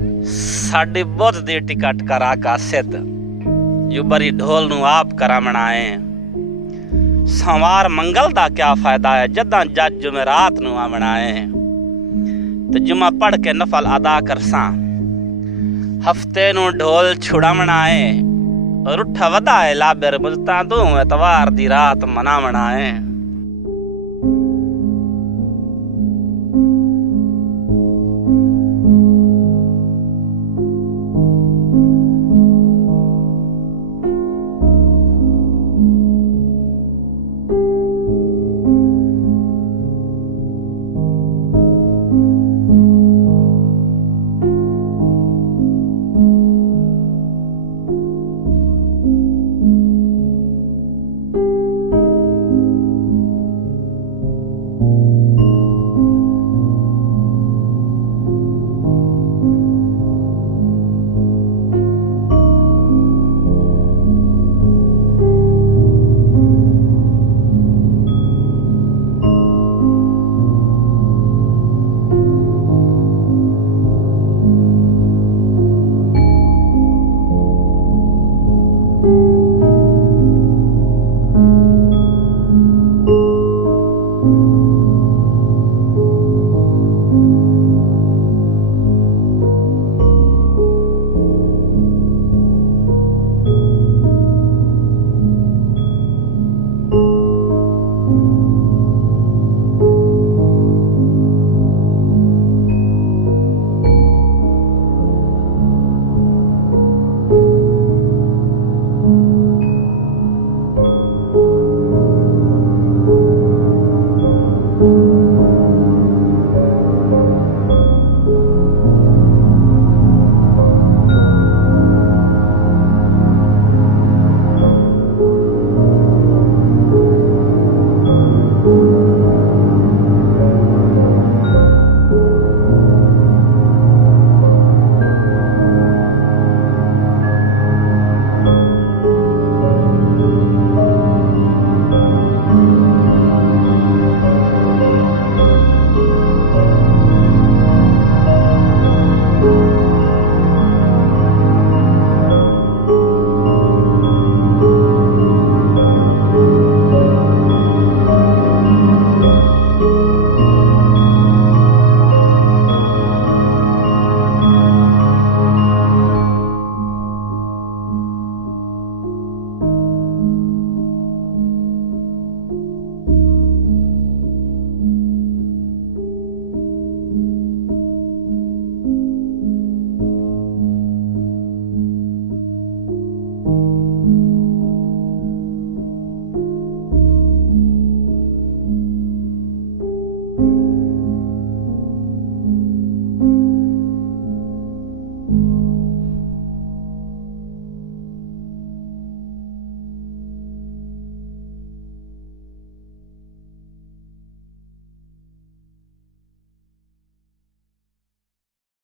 साडी बुद्ध दी टिकट करा कासित यू बरी ढोल नू आप करामना है। सोमवार मंगल दा क्या फायदा है जदां जज जुमेरात नू आवना है। ते जुमा पढ़ के नफल अदा करसा हफ्ते नू ढोल छुड़ावना है। रुठा वदा है लाबिर मुल्ता तू एतवार दी रात मनावना है।